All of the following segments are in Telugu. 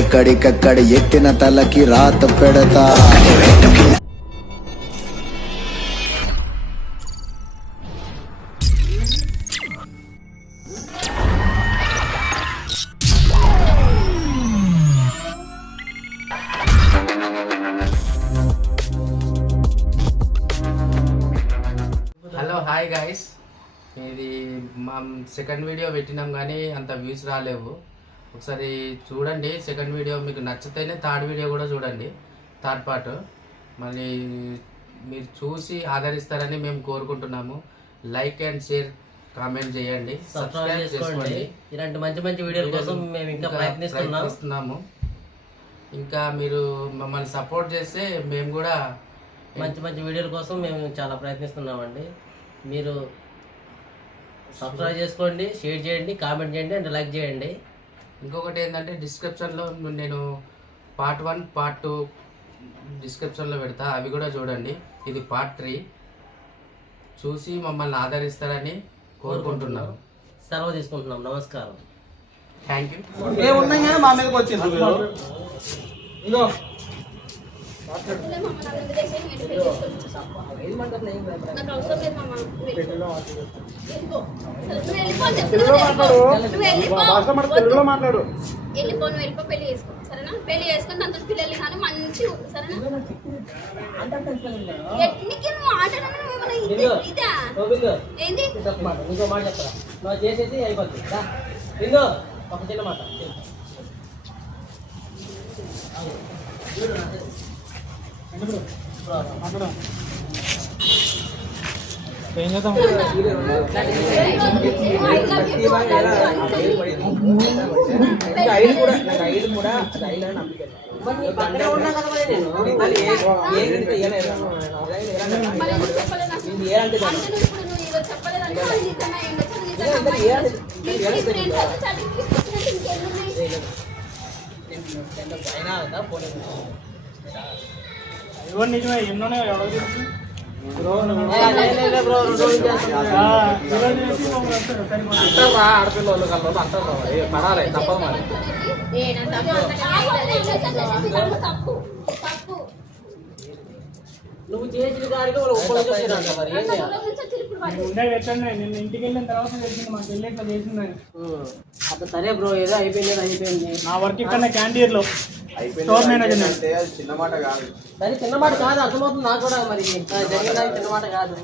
ఎక్కడికక్కడ ఎత్తిన తలకి రాత పెడతా. హలో హాయ్ గైస్, ఇది మా సెకండ్ వీడియో పెట్టినాం కానీ అంత వ్యూస్ రాలేవు. ఒకసారి చూడండి సెకండ్ వీడియో, మీకు నచ్చితేనే థర్డ్ వీడియో కూడా చూడండి, థర్డ్ పార్ట్. మళ్ళీ మీరు చూసి ఆదరిస్తారని మేము కోరుకుంటున్నాము. లైక్ అండ్ షేర్ కామెంట్ చేయండి, సబ్స్క్రైబ్ చేసుకోండి. ఇలాంటి మంచి మంచి వీడియోల కోసం మేము ఇంకా ప్రయత్నిస్తున్నాము. ఇంకా మీరు మమ్మల్ని సపోర్ట్ చేస్తే మేము కూడా మంచి మంచి వీడియోల కోసం మేము చాలా ప్రయత్నిస్తున్నామండి. మీరు సబ్స్క్రైబ్ చేసుకోండి, షేర్ చేయండి, కామెంట్ చేయండి అండ్ లైక్ చేయండి. ఇంకొకటి ఏంటంటే డిస్క్రిప్షన్లో నేను పార్ట్ 1 పార్ట్ 2 డిస్క్రిప్షన్లో పెడతా, అవి కూడా చూడండి. ఇది పార్ట్ 3 చూసి మమ్మల్ని ఆదరిస్తారని కోరుకుంటున్నాను. సెలవు తీసుకుంటున్నాం. నమస్కారం. Thank you. ఏమున్నాయి మా మీదకి వచ్చింది. మాట్లాడు వెళ్ళిపో, నువ్వు వెళ్ళిపో, పెళ్లి చేసుకో సరేనా? పెళ్లి చేసుకుని దాంతో పిల్లలు కానీ మంచి సరేనా? ఎట్నికి నువ్వు మాట్లాడాను ఇదా ఏంది? ఇంకో మాట చెప్తా, నువ్వు చేసేది అయిపోతుంది. ఒక చిన్న మాట ఏం చేద్దాం? ఇవన్నీ నిజమే, ఎన్నోనే ఎవడో తెలుసు. ఆడపిల్లలు కళ్ళు అంటారు పడాలి, తప్పదు మరి. నువ్వు చేసిన కాడికి నిన్న ఇంటికి వెళ్ళిన తర్వాత తెలిసింది, మాకు వెళ్ళి ఇట్లా చేసింది. అప్పుడు సరే బ్రో, ఏదో అయిపోయింది. నా వర్క్ ఇక్కడ క్యాంటీన్ లో స్టోర్ మేనేజర్. చిన్న మాట కాదు, సరే చిన్న మాట కాదు, అర్థమవుతుంది నాకు కూడా. మరి జరిగిన చిన్న మాట కాదు.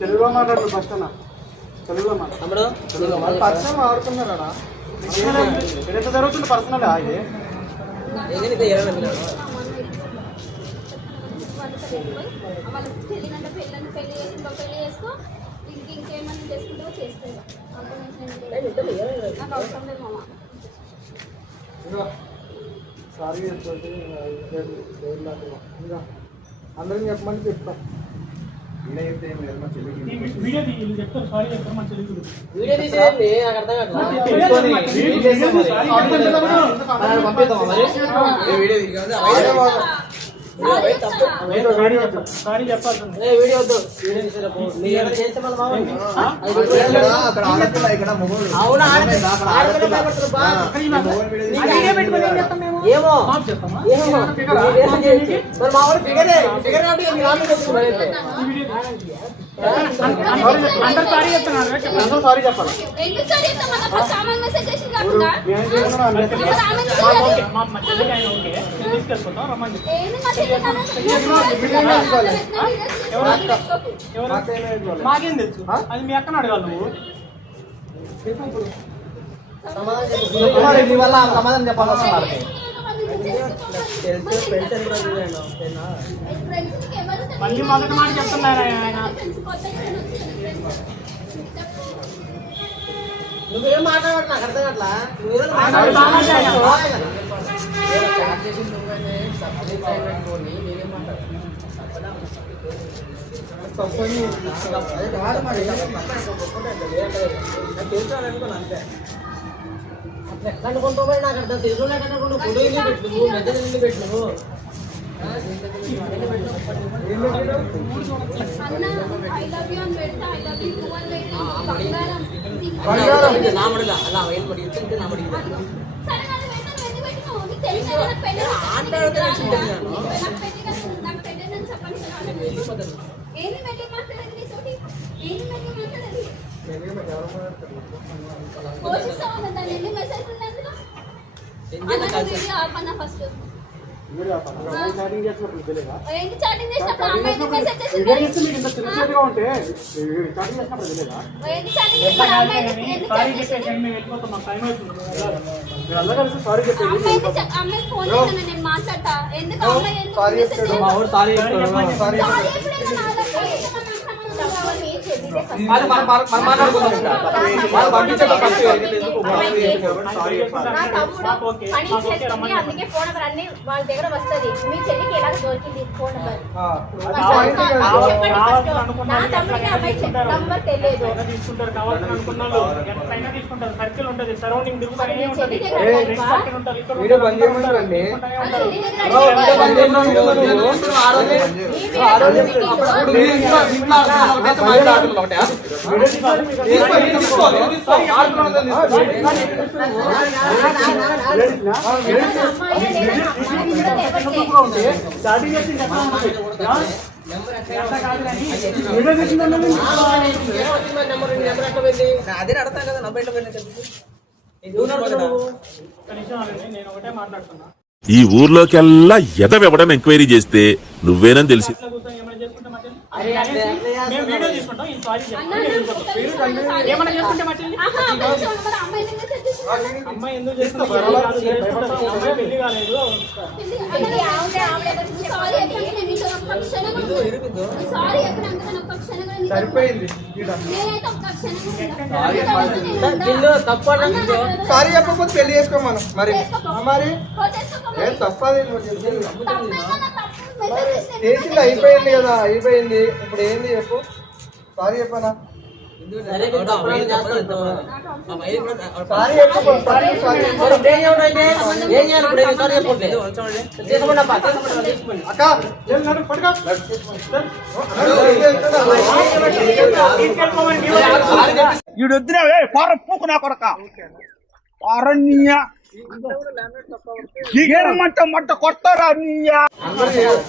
తెలుగులో మాట్లాడు ఫస్ట్ అన్న, తెలుగులో మాట్లాడు. పర్సనల్ ఆడుతున్నారా? ఎంత జరుగుతుంది పర్సనల్? వాళ్ళకి తెలియనంటే పెళ్లి చేసుకో, ఇంకేమన్నా చేసుకుంటావో చేసుకో. నాకు అవసరం లేదు మామ. సారీ అందరం చెప్పమని చెప్తాం. వీడియో చెప్తారు, సారీ చెప్తారు. మా చెల్లి వీడియో తీసేయండి, నాకు అర్థం సారీ చెప్పాలి. వీడియో వద్దు, వీడియో చేస్తే ఏమో మా వాడు ఫిగర్ అందరు సారీ చెప్తున్నారు, సారీ చెప్పాలి. తీసుకెళ్ళిపోతాం, రమ్మని. మాకేం తెలుసు, అది మీ అక్కను అడగాలి. నువ్వు సమాధానం చెప్పాలి. మళ్ళీ మొదటి మాట చెప్తున్నారు ఆయన. నువ్వేం మాట్లాడు, నాకు అర్థం కావట్లా. నేనేం మాట్లాడు ఎట్లా అనుకుంటావు మరి? నాకు అర్థం తెలుసు. ఫోటో ఎందుకు పెట్టు, మెసేజ్ ఎందుకు పెట్టు? అన్న ఐ లవ్ యూ అని పెడతా, ఐ లవ్ యూ టూ అని పెట్టి బంగారం నా మడిగా అలా ఏం మడి ఇచ్చింటే నా మడిగా సరే మరి పెట్టను ఎందుకు పెట్టను? నీకు తెలియదు కదా నాకు పెళ్లి నాకు పెళ్ళినని చెప్పండి సార్. ఏంది మెల్లి మాట్లాడేది నీతోటి? ఏంది మెల్లి మాట్లాడేది? పోషిస్తావు దాన్ని ఎన్ని మెసేజ్ ఉన్నందులో వీడియో ఆపన్నా ఫస్ట్. ఏంటి చాటింగ్ చేసినప్పుడు అమ్మాయి ఎందుకు మెసేజ్ చేసింది? ఏంటి చాటింగ్ చేసినప్పుడు అమ్మాయి ఎందుకు చాట్ చేసింది? అమ్మాయి ఫోన్ చేశాను నేను మాట్లాడతా. ఎందుకు అమ్మాయి ఎందుకు మెసేజ్ చేసింది? సారీ అందుకే ఫోన్ నెంబర్ అన్ని వాళ్ళ దగ్గర వస్తుంది. మీ చెల్లికి ఎలా దొరికింది ఫోన్ నెంబర్? నా తమ్ముడికి అమ్మాయి నంబర్ తెలియదు. అదే అడతా కదా నమ్మ నేను ఒకటే మాట్లాడుతున్నా. ఈ ఊర్లోకెల్లా ఎదవెవడం ఎంక్వైరీ చేస్తే నువ్వేనని తెలిసి వీడియో తీసుకుంటాం. ఏమన్నా చేసుకుంటే అమ్మాయి ఎందుకు చేస్తుంది? అమ్మాయి పెళ్లి కాలేదు. సరిపోయింది. తప్పు సారీ చెప్పకపోతే పెళ్లి చేసుకోమను. మరి మరి ఏం తప్పది చేసింది, అయిపోయింది కదా, అయిపోయింది. ఇప్పుడు ఏంది చెప్పు? సారీ చెప్పనా? సారీ చెప్పు. అక్క ఈడొద్దునే పార పూకు నా కొడక అరణ్య మంట మంట కొట్టారా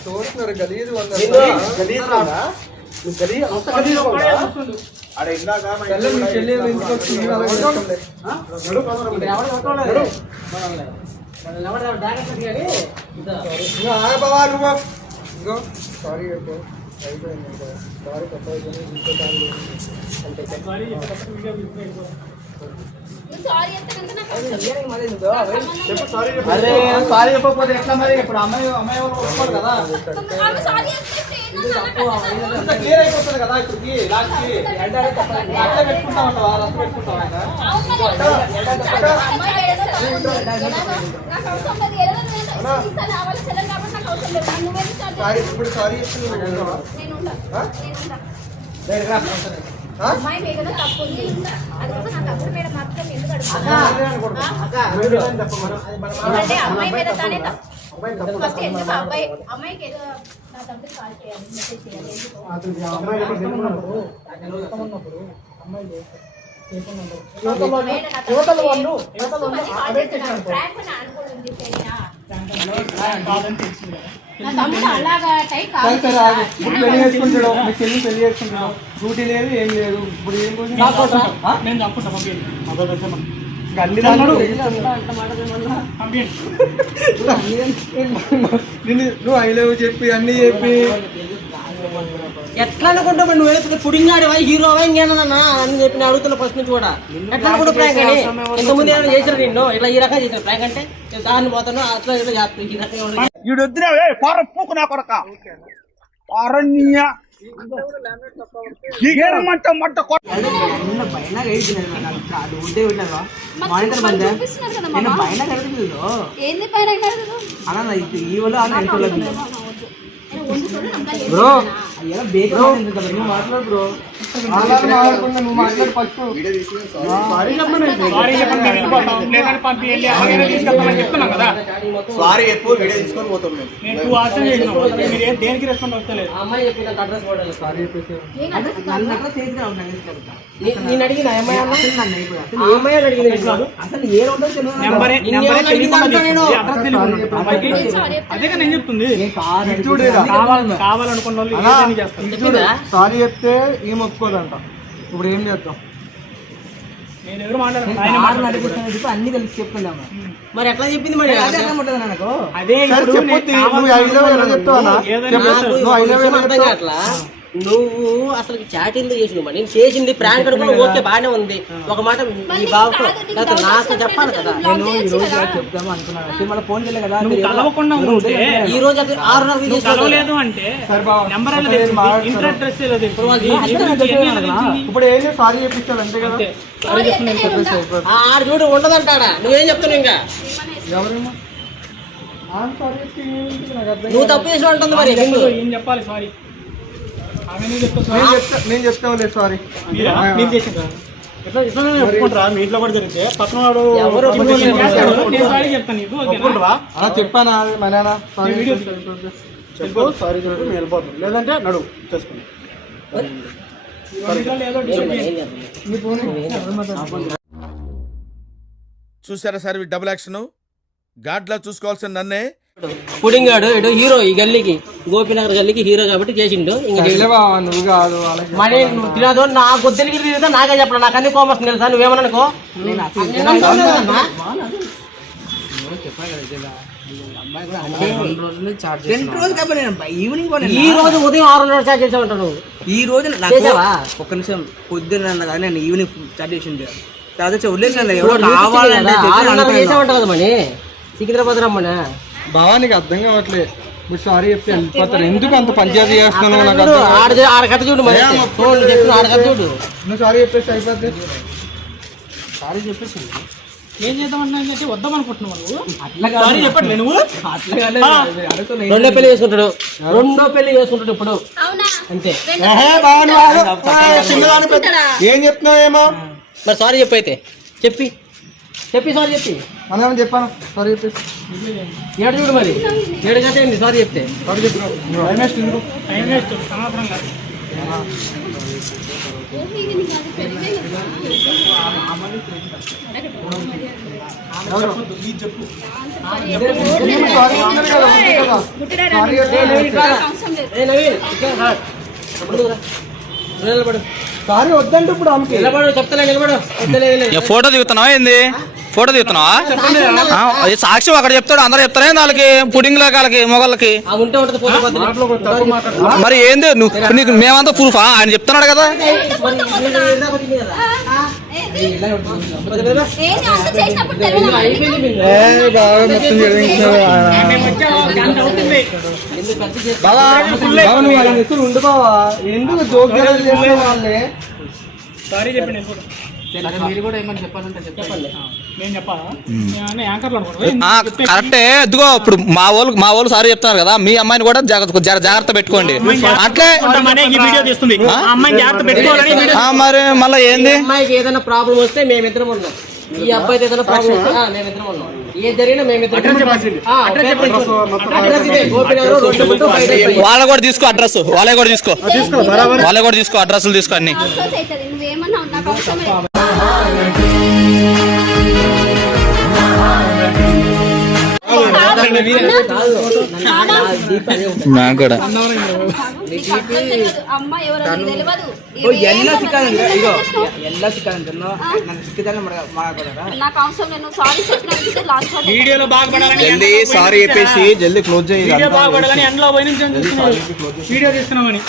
చూస్తున్నారు గలీజు సారీ చెప్పు. అయిపోయింది. సారీ సారీ చెప్పకపోతే ఎట్లా మరి? ఇప్పుడు అమ్మాయి వాళ్ళు ఒప్పుకోరు కదా, క్లియర్ అయిపోతుంది కదా. ఇప్పటికి లాస్ట్కి అట్లా పెట్టుకుంటామంటావా? రస పెట్టుకుంటావా? ఇప్పుడు సారీ అమ్మాయి మీద తప్పు ఉంది. అది నా తప్పుడు మీద మాత్రం ఎందుకు అంటే అమ్మాయి మీద తానే తప్పు. ఫస్ట్ ఎందుకు అమ్మాయికి ఏదో నా తమ్ముడికి కాల్ చేయాలి, మెసేజ్ చేయాలి. పెళ్లి చేసుకుంటాడు, మీ చెల్లి పెళ్లి చేసుకుంటాడు, డ్యూటీ లేదు ఏం లేదు. ఇప్పుడు ఏం నేను చంపుతా నువ్వు ఐ లవ్ చెప్పి అన్ని చెప్పి ఎట్లా అనుకుంటావు? నువ్వు పుడింగ్ ఆడివా, హీరోవా, ఇంకేనా అని చెప్పి నేను అడుగుతున్న ఫస్ట్ నుంచి కూడా. ఎట్లా అనుకుంటా ప్రాంక్ అని? ఇంతకుముందు ఏమైనా చేశారు నిన్ను ఇట్లా ఈ రకంగా చేశారు ప్రాంక్ అంటే? దాన్ని పోతాను అట్లా ఇట్లా చేస్తాను ఈ రకంగా. ఈడొద్దునే పార పూకు నా కొడక అరణ్య మంట మంట బ్రో నువ్వు మాట్లాడు బ్రో. మాట్లాడకుండా నువ్వు మాట్లాడు ఫస్ట్. సారీ చెప్పండి. సారీ చెప్పండి, మేము వెళ్ళిపోతాం. లేదంటే పంపి వెళ్ళి అలాగే తీసుకెళ్తామని చెప్తున్నాం కదా. సారీ చెప్పు, వీడియో తీసుకొని పోతాం మేము. నేను 2 hours చేసినాం, మీరు దేనికి రెస్పాండ్ అవుతలేదు. ఆ అమ్మాయి చెప్పిన అడ్రస్ కూడా సారీ చెప్పేసి నేను అడ్రస్ కాదు. నేను అడిగిన అమ్మాయి అమ్మాయి అడిగింది నెంబరే తెలియకుండా తీసుకుంది, అడ్రస్ తెలియకుండా. అమ్మాయికి అదేగా నేను చెప్తుంది. కావాలనుకున్న వాళ్ళు ఏదైనా చేస్తారు. సారీ చెప్తే ఏం ఒప్పుకోదంట. ఇప్పుడు ఏం చేద్దాం? నేను ఎవరు మాట్లాడాను, ఆయన మాట్లాడుతున్నాను. అన్ని కలిసి చెప్తున్నాం. మరి ఎట్లా చెప్పింది మరి అదే ఇప్పుడు నేను ఏదైనా అట్లా నువ్వు అసలు చాటింగ్ చేసినావు మరి. నేను చేసింది ప్రాంక్ అనుకున్నా, ఓకే బాగానే ఉంది. ఒక మాట మీ బాబుతో నాకు చెప్పాలి కదా. నేను ఈ రోజు చెప్దాము అనుకున్నాను, ఫోన్ చేయలే కదా. నువ్వు కలవకుండా ఉంటే ఈ రోజు 6:30 నువ్వు కలవలేదు అంటే నెంబర్ ఇంటర్ అడ్రస్ ఇప్పుడు ఏం సారీ చెప్పించాలి అంతే కదా. ఆడు చూడు ఉండదంటాడా. నువ్వేం చెప్తావు ఇంకా? ఎవరేమో నువ్వు తప్పు చేసి ఉంటుంది మరి. ఏం చెప్పాలి సారీ? నేను చెప్తావులే సారీ. ఒప్పుకుంటారా? మీ ఇంట్లో కూడా జరిగితే పక్కన వాడు సారీ చెప్తాను నీకు. అలా చెప్పానా మా నాన్న? సారీ చెప్పు, సారీ చెప్పు, నేను వెళ్ళిపోతాను. లేదంటే నడువు చేసుకుని. చూసారా సార్ డబుల్ యాక్షన్? గాడ్లా చూసుకోవాల్సిన నన్నే పుడింగ్ గాడు ఇటు హీరో, ఈ గల్లీకి గోపీనగర్ గల్లీకి హీరో కాబట్టి చేసిండు. నువ్వు కాదు మరి నువ్వు తినదు. నా గొద్దెలకి తిరిగితే నాకే చెప్పాలి. నాకు అన్ని కోమర్స్ తెలుసా? నువ్వేమనుకో. ఈ రోజు ఉదయం 6 చార్జ్ చేసా ఉంటావు నువ్వు. ఈ రోజు ఒక్క నిమిషం పొద్దున్న కదా నేను ఈవినింగ్ స్టార్ట్ చేసింది. తర్వాత వదిలేసిన చేసా ఉంటావు కదా మని. సికింద్రాబాద్ రమ్మని భావానికి అర్థం కావట్లేదు. ఇప్పుడు సారీ చెప్తే వెళ్ళిపోతారు. ఎందుకు అంత పంచాయతీ చేస్తున్నావు? నాకు ఆడకథ చూడు మరి. చెప్పిన ఆడకథ చూడు. నువ్వు సారీ చెప్పేసి అయిపోద్ది. సారీ చెప్పేసి ఏం చేద్దామన్నా వద్దాం అనుకుంటున్నావు నువ్వు. సారీ చెప్పట్లే నువ్వు. రెండో పెళ్లి చేసుకుంటాడు ఇప్పుడు అవునా? అంతే. ఏం చెప్తున్నావు ఏమో? మరి సారీ చెప్పు అయితే. చెప్పి సారీ చెప్పి మనం ఏమని చెప్పాను? సారీ చెప్పేసి ఏడు చూడు మరి. 7 గంట అయింది సారీ చెప్తే. సారీ చెప్పినావు. టైం వేస్ట్, సమాధానం కాదు. సారీ వద్దంటే ఇప్పుడు ఆమెకి నిలబడు చెప్తలే. నిలబడు. ఫోటో దిగుతున్నావా ఏంది? ఫోటో దిగుతున్నావా? సాక్షి అక్కడ చెప్తాడు, అందరూ చెప్తారే వాళ్ళకి పుడింగ్ వాళ్ళకి మొగళ్ళకి. ఉంటే ఉంటుంది పోతే. మరి ఏంది నువ్వు? నీకు మేమంతా ప్రూఫా? ఆయన చెప్తున్నాడు కదా. ఉండు బావా. ఎందుకు జోక్యాలు చేసే వాళ్ళే? సారీ చెప్పండి. మీరు కూడా ఏమని చెప్పాలంటే చెప్పండి. నేను చెప్పాలా? యాంకర్లు అనుకోండి. కరెక్టే. ఇదిగో ఇప్పుడు మా వాళ్ళు సారీ చెప్తున్నారు కదా, మీ అమ్మాయిని కూడా జాగ్రత్త పెట్టుకోండి. అట్లే వీడియో తీస్తుంది, అమ్మాయిని జాగ్రత్త పెట్టుకోవాలని. మరి మళ్ళీ ఏంది? అమ్మాయికి ఏదైనా ప్రాబ్లం వస్తే మేమిద్దరం ఉన్నాం. ఈ అబ్బాయికి ఏదైనా ప్రాబ్లం వస్తే మేమిద్దరం ఉన్నాం. ఏ జరిగినా మేమిద్దరం. వాళ్ళ కూడా తీసుకో అడ్రస్. వాళ్ళే కూడా తీసుకో అడ్రస్లు తీసుకో అన్ని. నువ్వేమన్నా నాకు అవసరం లేదు. నాకు కూడా అమ్మ ఎవరో తెలియదు. నాకు అవసరం లేదు. సారీ చెప్పిన లాస్ట్ వీడియోలో బాగుపడాలని సారీ చెప్పేసి జల్దీ క్లోజ్ చేయాలి. వీడియో బాగుపడాలని ఎండ్లో పోయి నుంచి వీడియో తీస్తున్నామని.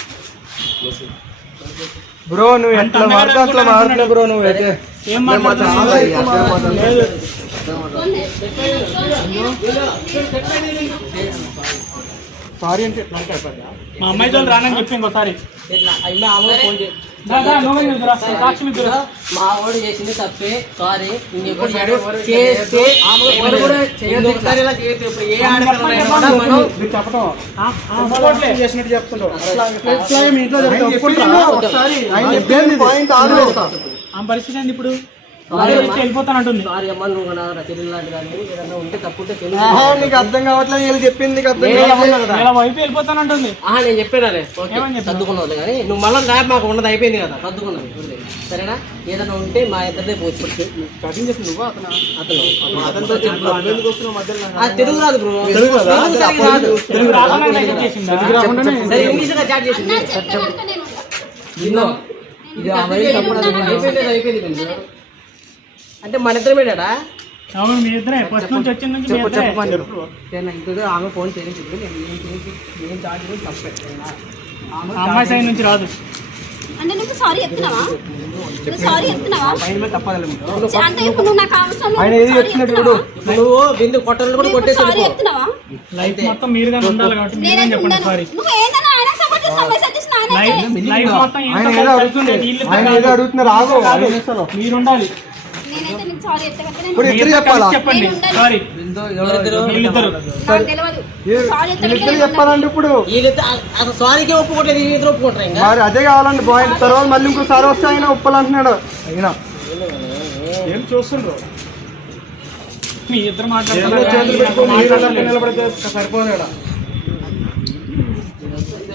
బ్రో నువ్వు ఎట్లా మాట్లాడుతున్నావు బ్రో? నువ్వు అయితే ఏం మాట్లాడుతున్నావు? సారీ అంటే మా అమ్మాయి వాళ్ళు రానని చెప్పి ఇంకోసారి ఫోన్ చేసి మా వాడు చేసింది తప్పే, సారీ. ఇంకెప్పుడు చేస్తే ఇంకొకసారి ఇలా చేయొద్దు. ఇప్పుడు ఏ ఆడపిల్లైనా కూడా మనం చేసినట్టు చెప్తున్నావు. అట్లా మీ ఇంట్లో చెప్తే ఒప్పుకుంటారా? ఒకసారి ఆయన చెప్పేది పాయింట్ ఆలోచిస్తా. ఆ పరిస్థితి ఏంది ఇప్పుడు? వెళ్ళిపోతానంటుంది. సారీ అమ్మ, నువ్వు నా తెలియదు లాంటి కానీ ఏదన్నా ఉంటే తప్పుంటే నీకు అర్థం కావట్లేదు, వీళ్ళు చెప్పింది నీకు అర్థం ఇలా వైపు వెళ్ళిపోతానంటుంది. నేను చెప్పాను సర్దుకున్నావు కానీ నువ్వు మళ్ళీ ర్యాప్ మాకు ఉన్నది అయిపోయింది కదా, సర్దుకున్నది సరేనా. ఏదైనా ఉంటే మా ఇద్దరిదే పోవచ్చు. కటింగ్ చెప్పి నువ్వు అతను అతనితో తెలుగు రాదు బ్రో, తెలుగు రాదు. సరే ఇంగ్లీష్ లో చాట్ చేసింది. ఇది అయిపోయింది అంటే మన ఇద్దరమేడా? అవును, మీ ఇద్దరే ఫస్ట్ నుంచి వచ్చిన నుంచి ఆమె ఫోన్ చేయించింది, నేను చాట్ చేసి తప్పే. అమ్మాయి సైడ్ నుంచి రాదు. అంటే నువ్వు సారీ చెప్తున్నావా? నువ్వు సారీ చెప్తున్నావా? అంటే ఇప్పుడు నువ్వు నాకు అవసరం నువ్వు బిందు కొట్టలు కూడా కొట్టేసి సారీ చెప్తున్నావా? లైఫ్ మొత్తం మీరుగానే ఉండాలి కాబట్టి మీరే చెప్పండి సారీ. నువ్వు ఏదైనా ఆయన సపోర్ట్ చేసి అమ్మాయి సపోర్ట్ చేసి నానే లైఫ్ మొత్తం అడుగుతున్నారు. ఆగో మీరు ఉండాలి. నేనైతే నీకు సారీ చెప్తే కనుక ఇప్పుడు ఇద్దరు చెప్పాలా? చెప్పండి సారీ. వీళ్ళిద్దరు నాకు తెలియదు. సారీ చెప్తే ఇద్దరు చెప్పాలంటే ఇప్పుడు అసలు సారీకే ఒప్పుకోవట్లేదు, ఇద్దరు ఒప్పుకుంటారు ఇంకా. మరి అదే కావాలండి పాయింట్. తర్వాత మళ్ళీ ఇంకోసారి వస్తే ఆయన ఒప్పాలంటున్నాడు. అయినా ఏం చూస్తుండ్రు? మీ ఇద్దరు నిలబడితే సరిపోదా?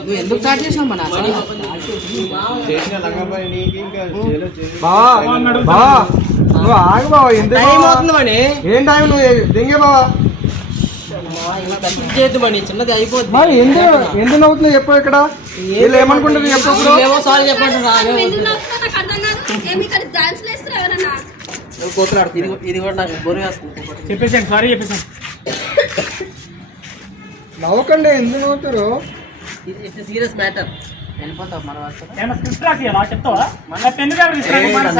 నువ్వు ఎందుకు స్టార్ట్ చేసినావు మన నువ్వు ఆగు బావా. ఎందుకు ఏం టైం? నువ్వు దింగే బావా. చిన్నది అయిపోతుంది. మరి ఎందుకు నవ్వుతున్నావు చెప్పు. ఇక్కడ వీళ్ళు ఏమనుకుంటారు చెప్పు. సారీ చెప్పండి. నువ్వు ఎందుకు నవ్వుతున్నావు నాకు అర్థం కాదు. ఏమి ఇక్కడ డాన్స్ లేస్తారు ఎవరన్నా? ఇది కూడా నాకు బొరు వేస్తుంది. చెప్పేసాను సారీ చెప్పేసాను. నవ్వకండి, ఎందుకు నవ్వుతారు? It's serious matter. వెళ్ళిపోతావు మన వాళ్ళు. ఏమన్నా స్క్రిప్ట్ రాసియాలా చెప్తావా? మళ్ళీ పెన్ను పేపర్ తీసుకురండి. చెప్పండి.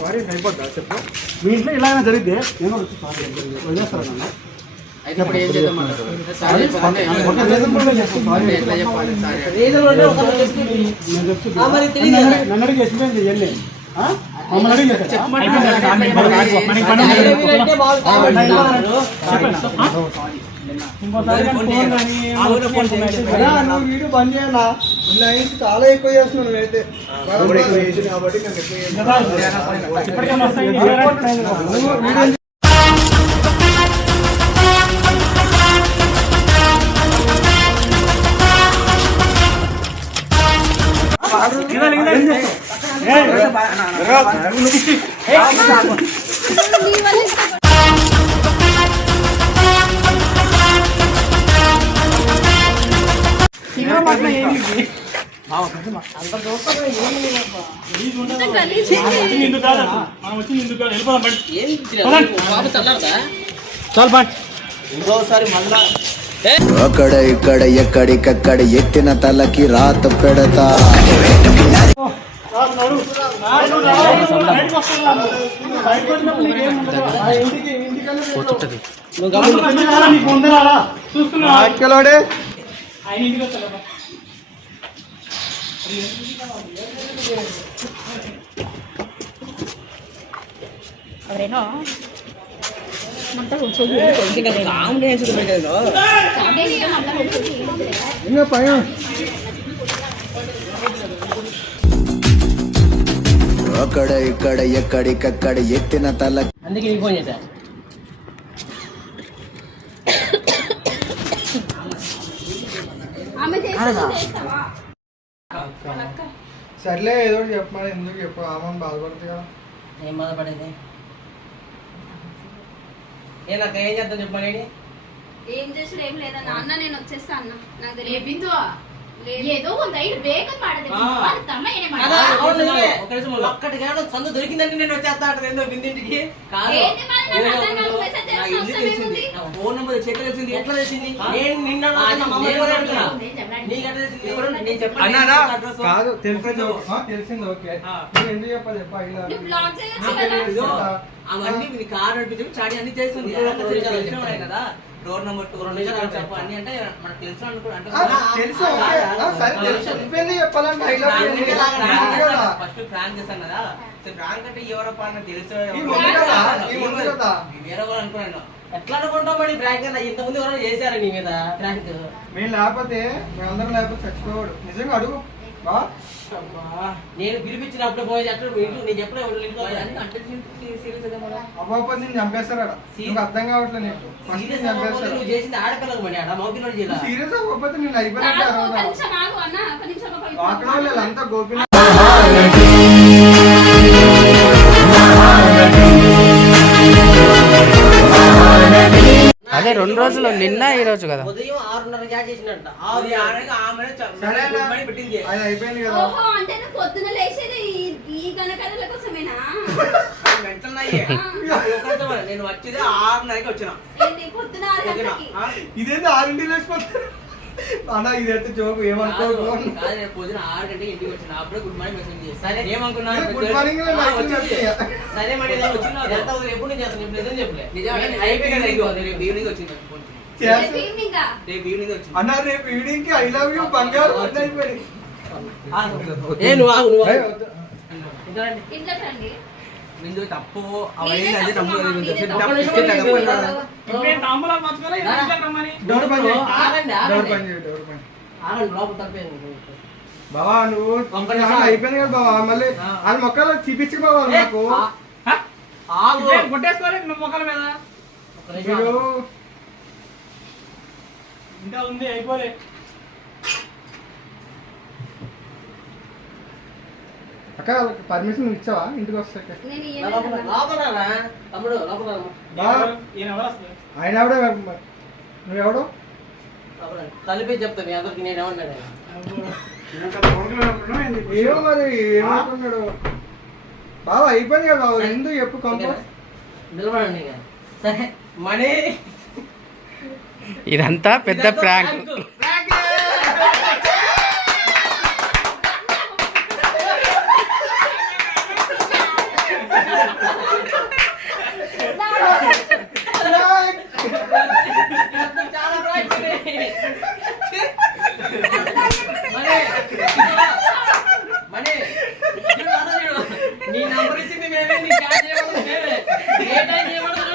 సారీ అయిపోద్దా చెప్పు. మీ ఇంట్లో ఇలా జరిగితే నేను వదిలేస్తాను. అయితే ఇప్పుడు ఏం చేద్దామంటారు? సారీ చెప్పాలి. ఎట్లా చెప్పాలి సారీ? నన్ను అడిగి చెప్పండి. ఇవన్నీ మమ్మల్ని అడిగి నువ్వు వీడియో బంద్ చేయాలా? చాలా ఎక్కువ చేస్తున్నావు నువ్వైతే. చాలు బాయ్. ఇంకోసారి మళ్ళా అక్కడ ఇక్కడ ఎక్కడికక్కడ ఎత్తిన తలకి రాత పెడతా. ఎవరేనో అక్కడ ఇక్కడ ఎక్కడికక్కడ ఎత్తిన తల. అందుకే నీకు ఫోన్ చేశా. సర్లే ఏదో చెప్పాలి. ఎందుకు చెప్పు. ఆమె బాధపడుతుంది కదా. ఏం బాధపడేది? నాకు ఏం చేద్దాం చెప్పండి. ఏం చేసాడు ఏం లేదన్న. అన్న నేను వచ్చేస్తా అన్న. నాకు తెలియదు ఏదో కొంత బేగం పాడదు. ఒక్కటి కాదు సందు దొరికిందంటే నేను వచ్చేస్తా. బిందింటికి ఫోన్ నెంబర్ చెక్ తెలిసింది. ఎట్లా తెలిసింది? నేను నిన్న కాదు తెలిసింది. ఓకే ఎందుకు చెప్పాలి చెప్ప. అవన్నీ కార్ నడిపించి చాడి అన్ని చేస్తుంది కదా. డోర్ నెంబర్ 2 2 నిమిషాలు చెప్పు అన్ని అంటే మనకు తెలుసు అనుకో అంటే తెలుసు ఓకే సరే తెలుసు నువ్వేంది చెప్పాలంటే I love you కదా ఫస్ట్ ప్రాంక్ చేస్తాను కదా సో ప్రాంక్ అంటే ఎవరో పాన తెలుసు ఈ ముందు కదా వేరే వాళ్ళు అనుకున్నాను ఎట్లా అనుకుంటాం మరి ప్రాంక్ అన్న ఇంతకుముందు ఎవరైనా చేశారు నీ మీద ప్రాంక్ మేము లేకపోతే మేమందరం లేకపోతే చచ్చిపోవాడు నిజంగా అడుగు బా నేను పిలిపించినప్పుడు పోయి అట్లా నేను ఎప్పుడో అవ్వకపోతే నేను చంపేస్తారా నీకు అర్థం కావట్లేదు నీకు ఫస్ట్ నేను చంపేస్తాను నువ్వు చేసింది ఆడపిల్లలు మరి ఆడ మౌపిల్లలు చేయాలి సీరియస్ అవ్వకపోతే నేను అయిపోయినట్టే అక్కడ వాళ్ళు అంతా గోపి అదే 2 రోజులు నిన్న ఈ రోజు కదా ఉదయం 6:30 చాట్ చేసినట్ట సరే అది అయిపోయింది కదా ఓహో అంటే నువ్వు పొద్దున లేచేది ఈ గణకథల కోసమేనా నేను వచ్చేది 6:30కి వచ్చిన ఏంటి పొద్దున 6 గంటలకి ఇదేంటి 6 లేచిపోతుంది అన్నా ఇదైతే జోకు ఏమనుకో పొద్దున 6 గంటకి ఇంటికి వచ్చిన అప్పుడే గుడ్ మార్నింగ్ మెసేజ్ చేసి సరే ఏమనుకున్నా గుడ్ మార్నింగ్ సరే మరి ఎప్పుడు నేను చేస్తాను ఇప్పుడు నిజం చెప్పలే నిజం అయిపోయింది రేపు ఈవినింగ్ వచ్చింది రేపు ఈవినింగ్ వచ్చింది అన్న రేపు ఈవినింగ్ కి ఐ లవ్ యూ బంగారు అన్నీ అయిపోయింది ఇంట్లోకి రండి నిందు తప్పు డోర్ పని లోపల తప్పేది బావా నువ్వు అయిపోయింది కదా బావా మళ్ళీ వాళ్ళ మొక్కలు చూపించి బావా నాకు కొట్టేసుకోవాలి నువ్వు మొక్కల మీద మీరు ఇంకా ఉంది అయిపోలే అక్క పర్మిషన్ ఇచ్చావా ఇంటికి వస్తాక నేను తమ్ముడు లోపల ఆయన ఎవడో నువ్వెవడో తలిపే చెప్తాను మీ అందరికి నేను ఏమన్నాడు ఏమో మరి ఏమనుకున్నాడు బావా అయిపోయింది కదా బాబు ఎందుకు చెప్పు కంపోజ్ నిలబడండి సరే మనీ ఇదంతా పెద్ద ప్రాంక్ నీ నంబర్ ఇచ్చింది మేమే నీ క్యాష్ చేయమన్నది మేమే ఏ టైం చేయమన్నది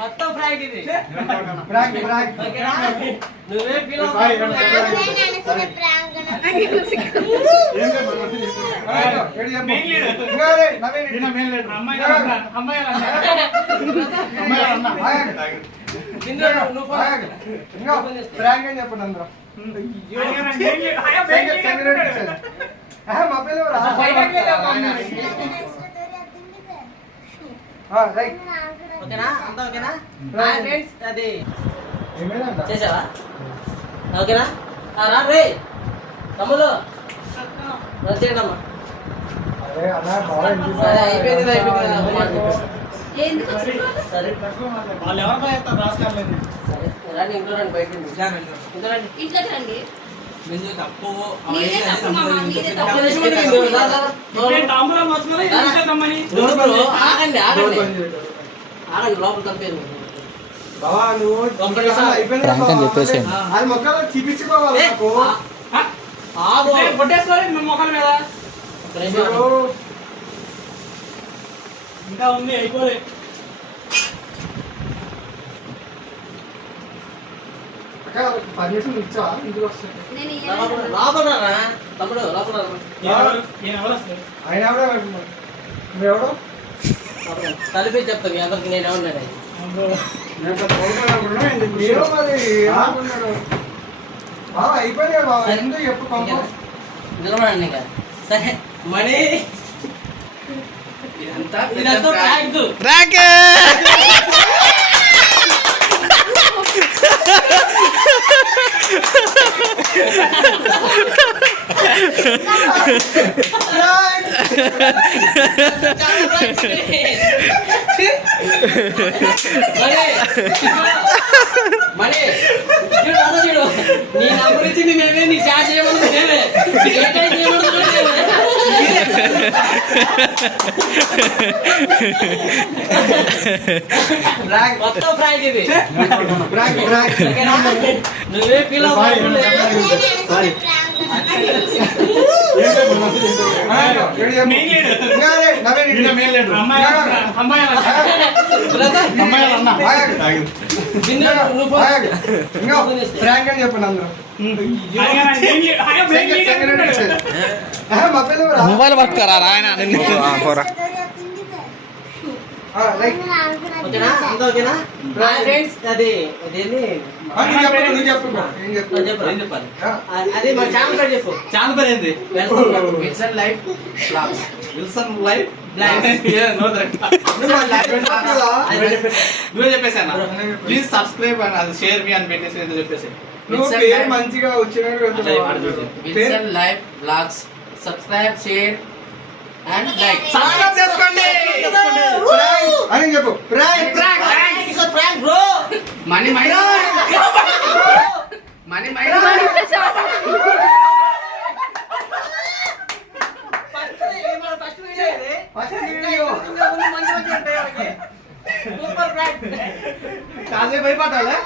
మొత్తం ఫ్రాంక్ ఇది నువ్వే ఫీల్ ప్రాంక్ అని చెప్పండి అందరూ మా పిల్లలు రైట్ ఓకేనా అంతా ఓకేనా హాయ్ ఫ్రెండ్స్ అది ఏమైనా చేసావా ఓకేనా రా రే తమ్ముడు వచ్చేయడమ్మా అరే అన్నా బాగా సరే అయిపోయింది ఎందుకు వచ్చింది సరే వాళ్ళు ఎవరికో చెప్తారు రాసుకోలేదు సరే రండి ఇంట్లో రండి బయట ఇంట్లో రండి ఇంట్లోకి రండి నిజం తప్పు నీదే తప్పు మామ నీదే తప్పు ఆగండి ఆగండి ఆగండి లోపల తప్పేది బావా నువ్వు అయిపోయింది అది మొక్కలు చూపించుకోవాలి నాకు ఆగు కొట్టేసుకోవాలి నువ్వు మొక్కల మీద ఒక్క నిమిషం. ఇంకా ఉంది అయిపోలే పర్మిషన్ ఇచ్చావా ఇంటికి వస్తాను నేను లోపల రా తమ్ముడు లోపల రా. ఆయన ఎవడో నువ్వెవడో తలిపే చెప్తాను మీ అందరికి నేను ఏమన్నాడు ఏమో మరి ఏమనుకున్నాడు బావా అయిపోయింది కదా బావా ఎందుకు చెప్పు కంపోజ్ నిలబడండి ఇంకా సరే మనీ ఇదంతా ప్రాంక్ ప్రాంక్ మనీ నీ నంబర్ ఇచ్చింది మేమే నీ చార్జ్ చేయమన్నది మేమే ఏ టైం చేయమన్నది కూడా మేమే. మొత్తం ఫ్రాంక్ ఇది ఓకేనా? నువ్వే ఫీల్ ప్రాంక్ అని చెప్పండి అందరూ మా పిల్లలు మొబైల్ పట్టుకోరా ఆయన నిన్ను పోరా ఓకేనా? అంతా ఓకేనా? ఫ్రెండ్స్ అది అదేంటి చెప్పాలి అది మన ఛానల్ పేరు చెప్పు. ఛానల్ పేరు ఏంది? Wilson life blogs. Wilson life నువ్వే చెప్పేసాను. ప్లీజ్ సబ్స్క్రైబ్ అండ్ అది షేర్ మీ అని పెట్టేసి ఏదో చెప్పేసి మంచిగా Wilson life blogs. Subscribe, share and like. Subscribe చేసుకోండి అని చెప్పు. Frank bro money mind money mind కాసేపు అయిపోతావా?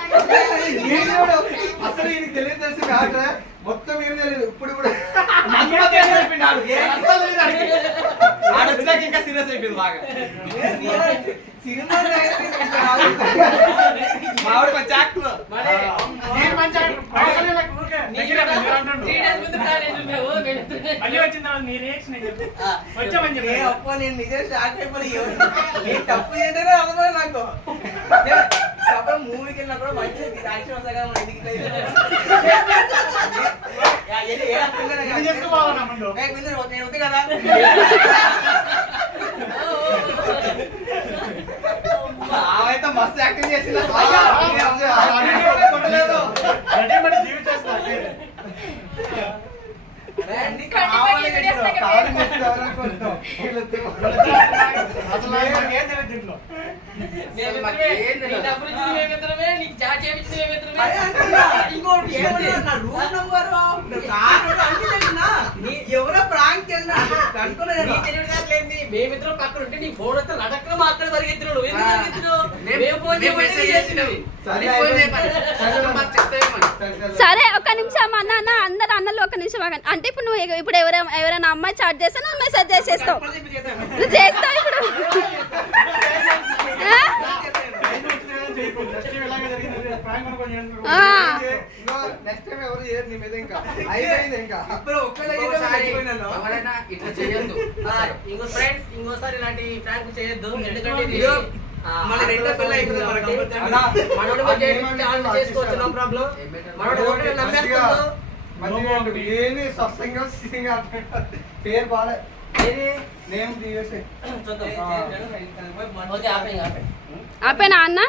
అసలు ఈయనకి తెలియదు కావట్రా, మొత్తం ఏం తెలియదు ఇప్పుడు కూడా. ఆడొచ్చినాక ఇంకా సీరియస్ అయిపోయింది బాగా. మావిడ మంచి యాక్టర్. నేను నిజం షాక్ అయిపోయి తప్పు చేయడం అవసరం నాకు. మూవీకి వెళ్ళినా కూడా మంచి యాక్షన్ వస్తా కదా మన ఇంటికి నేను వద్దు కదా. అయితే మస్తు యాక్టింగ్ చేసింది. ఎవరో ప్రాంక్ మేమిద్దరం పక్కన ఉంటే నీ ఫోన్ వస్తే లటక్కన మాత్రం పరిగెత్తినాడు. ఎందుకు పరిగెత్తినావు? మేము ఫోన్ సరే ఒక్క నిమిషం అన్న అందరు అన్నలు ఒక నిమిషం ఆగండి. అంటే ఇప్పుడు నువ్వు ఇప్పుడు ఎవరైనా అమ్మాయి చాట్ చేస్తే నువ్వు మెసేజ్ చేసేస్తావు. నువ్వు చేస్తావు ఇప్పుడు. ఇంకోసారి ఇలాంటి ప్రాంక్ చేయొద్దు. ఎందుకంటే ఇది మనోడు చేసుకోవచ్చు, నో ప్రాబ్లం. మనోడు నమ్మేస్తాడు. పేరు బాగా నేమ్ ఓకే ఆపే ఆపేనా అన్న?